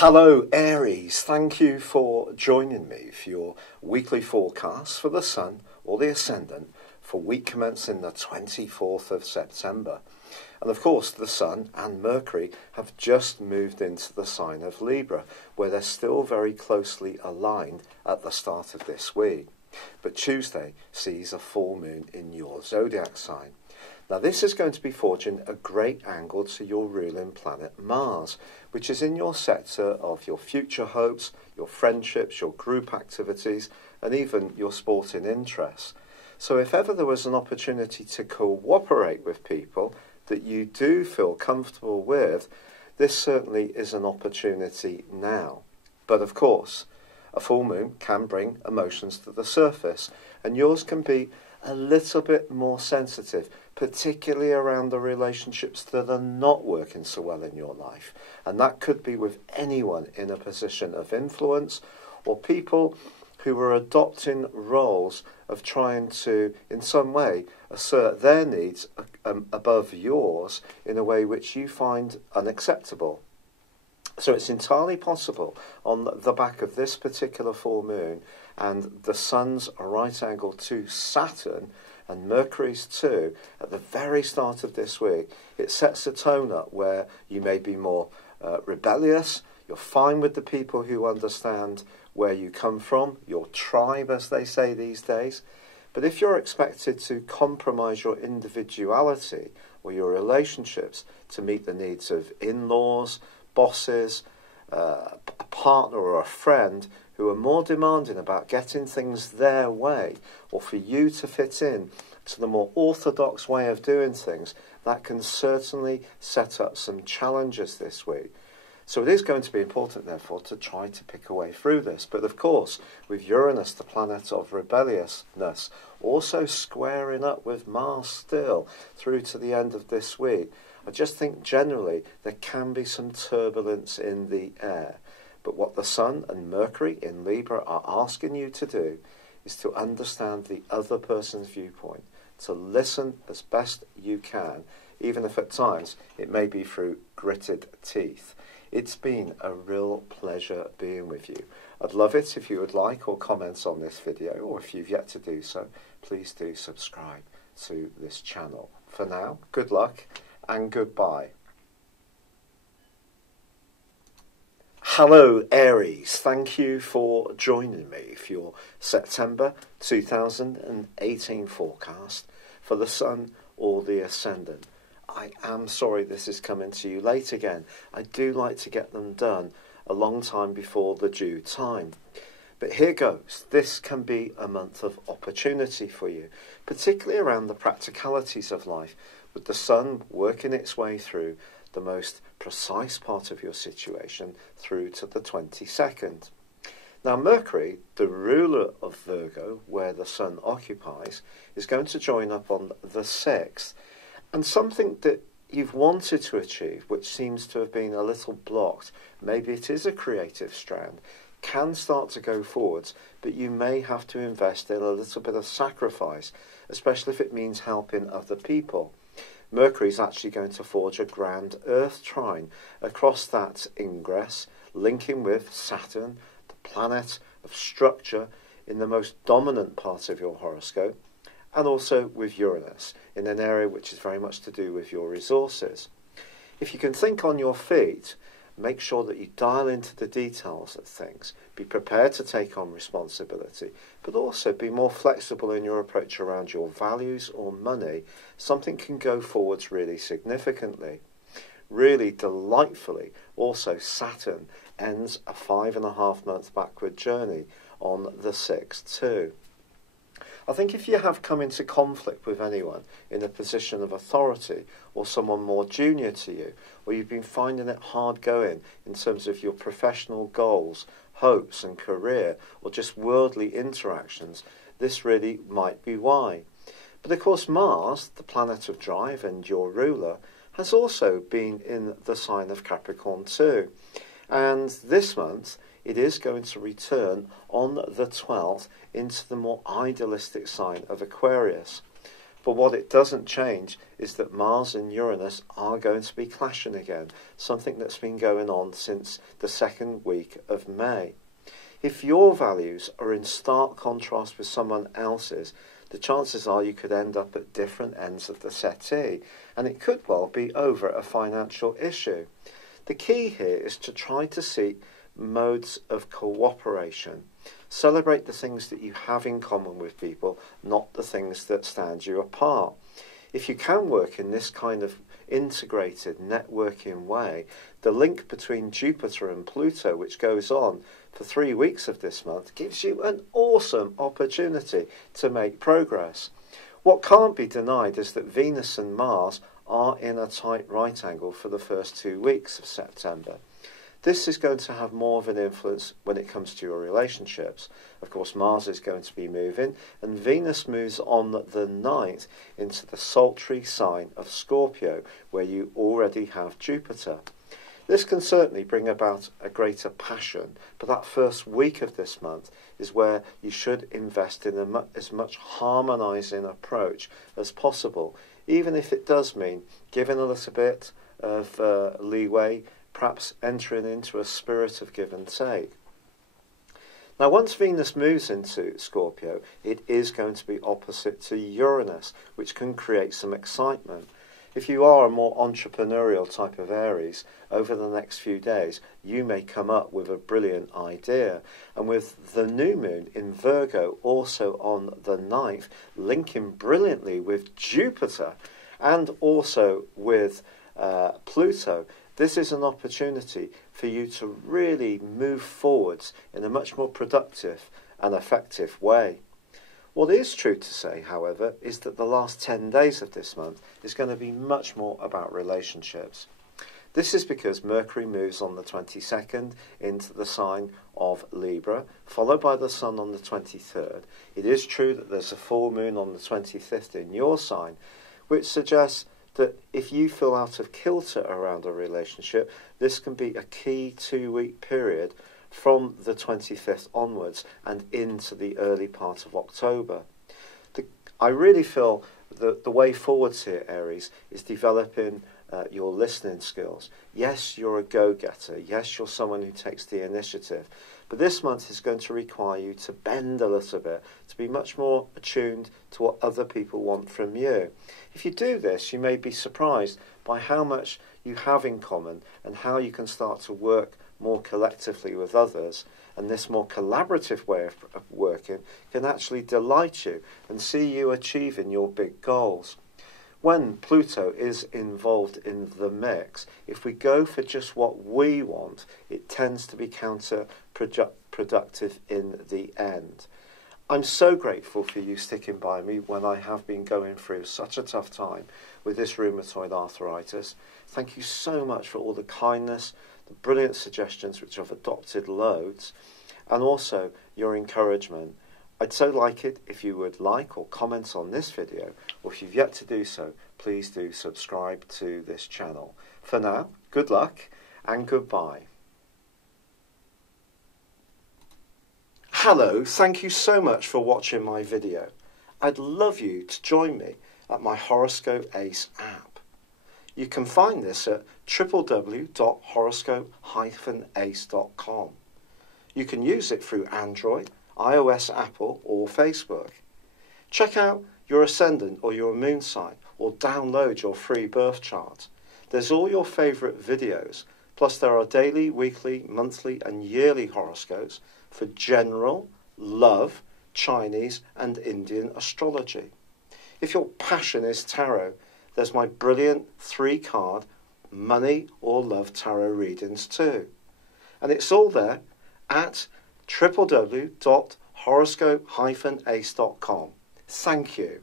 Hello Aries, thank you for joining me for your weekly forecast for the Sun or the Ascendant for week commencing the 24th of September. And of course the Sun and Mercury have just moved into the sign of Libra, where they're still very closely aligned at the start of this week. But Tuesday sees a full moon in your Zodiac sign. Now this is going to be forging a great angle to your ruling planet Mars, which is in your sector of your future hopes, your friendships, your group activities, and even your sporting interests. So if ever there was an opportunity to cooperate with people that you do feel comfortable with, this certainly is an opportunity now. But of course, a full moon can bring emotions to the surface, and yours can be a little bit more sensitive, particularly around the relationships that are not working so well in your life. And that could be with anyone in a position of influence or people who are adopting roles of trying to, in some way, assert their needs above yours in a way which you find unacceptable. So it's entirely possible on the back of this particular full moon and the Sun's right angle to Saturn and Mercury's too, at the very start of this week, it sets a tone up where you may be more rebellious. You're fine with the people who understand where you come from, your tribe as they say these days. But if you're expected to compromise your individuality or your relationships to meet the needs of in-laws, bosses, a partner or a friend who are more demanding about getting things their way, or for you to fit in to the more orthodox way of doing things, that can certainly set up some challenges this week. So it is going to be important, therefore, to try to pick a way through this. But of course, with Uranus, the planet of rebelliousness, also squaring up with Mars still through to the end of this week, I just think generally there can be some turbulence in the air. But what the Sun and Mercury in Libra are asking you to do is to understand the other person's viewpoint, to listen as best you can, even if at times it may be through gritted teeth. It's been a real pleasure being with you. I'd love it if you would like or comment on this video, or if you've yet to do so, please do subscribe to this channel. For now, good luck and goodbye. Hello Aries, thank you for joining me for your September 2018 forecast for the Sun or the Ascendant. I am sorry this is coming to you late again. I do like to get them done a long time before the due time. But here goes. This can be a month of opportunity for you, particularly around the practicalities of life, with the Sun working its way through the most precise part of your situation through to the 22nd. Now Mercury, the ruler of Virgo, where the Sun occupies, is going to join up on the 6th. And something that you've wanted to achieve, which seems to have been a little blocked, maybe it is a creative strand, can start to go forwards, but you may have to invest in a little bit of sacrifice, especially if it means helping other people. Mercury is actually going to forge a grand Earth trine across that ingress, linking with Saturn, the planet of structure in the most dominant part of your horoscope, and also with Uranus in an area which is very much to do with your resources. If you can think on your feet, make sure that you dial into the details of things. Be prepared to take on responsibility, but also be more flexible in your approach around your values or money. Something can go forwards really significantly. Really delightfully, also Saturn ends a 5.5 month backward journey on the 6th too. I think if you have come into conflict with anyone in a position of authority or someone more junior to you, or you've been finding it hard going in terms of your professional goals, hopes and career, or just worldly interactions, this really might be why. But of course Mars, the planet of drive and your ruler, has also been in the sign of Capricorn too. And this month it is going to return on the 12th into the more idealistic sign of Aquarius. But what it doesn't change is that Mars and Uranus are going to be clashing again, something that's been going on since the second week of May. If your values are in stark contrast with someone else's, the chances are you could end up at different ends of the settee, and it could well be over a financial issue. The key here is to try to seek modes of cooperation. Celebrate the things that you have in common with people, not the things that stand you apart. If you can work in this kind of integrated networking way, the link between Jupiter and Pluto, which goes on for 3 weeks of this month, gives you an awesome opportunity to make progress. What can't be denied is that Venus and Mars are in a tight right angle for the first 2 weeks of September. This is going to have more of an influence when it comes to your relationships. Of course, Mars is going to be moving, and Venus moves on the 9th into the sultry sign of Scorpio, where you already have Jupiter. This can certainly bring about a greater passion, but that first week of this month is where you should invest in as much harmonising approach as possible, even if it does mean giving a little bit of leeway, perhaps entering into a spirit of give and take. Now, once Venus moves into Scorpio, it is going to be opposite to Uranus, which can create some excitement. If you are a more entrepreneurial type of Aries, over the next few days, you may come up with a brilliant idea. And with the new moon in Virgo also on the 9th, linking brilliantly with Jupiter and also with Pluto, this is an opportunity for you to really move forwards in a much more productive and effective way. What is true to say, however, is that the last 10 days of this month is going to be much more about relationships. This is because Mercury moves on the 22nd into the sign of Libra, followed by the Sun on the 23rd. It is true that there's a full moon on the 25th in your sign, which suggests that if you feel out of kilter around a relationship, this can be a key 2-week period from the 25th onwards and into the early part of October. I really feel that the way forwards here, Aries, is developing your listening skills. Yes, you're a go-getter. Yes, you're someone who takes the initiative. But this month is going to require you to bend a little bit, to be much more attuned to what other people want from you. If you do this, you may be surprised by how much you have in common and how you can start to work more collectively with others. And this more collaborative way of working can actually delight you and see you achieving your big goals. When Pluto is involved in the mix, if we go for just what we want, it tends to be counterproductive in the end. I'm so grateful for you sticking by me when I have been going through such a tough time with this rheumatoid arthritis. Thank you so much for all the kindness, the brilliant suggestions, which I've adopted loads, and also your encouragement. I'd so like it if you would like or comment on this video, or if you've yet to do so, please do subscribe to this channel. For now, good luck and goodbye. Hello, thank you so much for watching my video. I'd love you to join me at my Horoscope Ace app. You can find this at www.horoscope-ace.com. You can use it through Android, iOS, Apple or Facebook. Check out your ascendant or your moon sign or download your free birth chart. There's all your favourite videos, plus there are daily, weekly, monthly and yearly horoscopes for general, love, Chinese and Indian astrology. If your passion is tarot, there's my brilliant 3-card money or love tarot readings too. And it's all there at www.horoscope-ace.com. Thank you.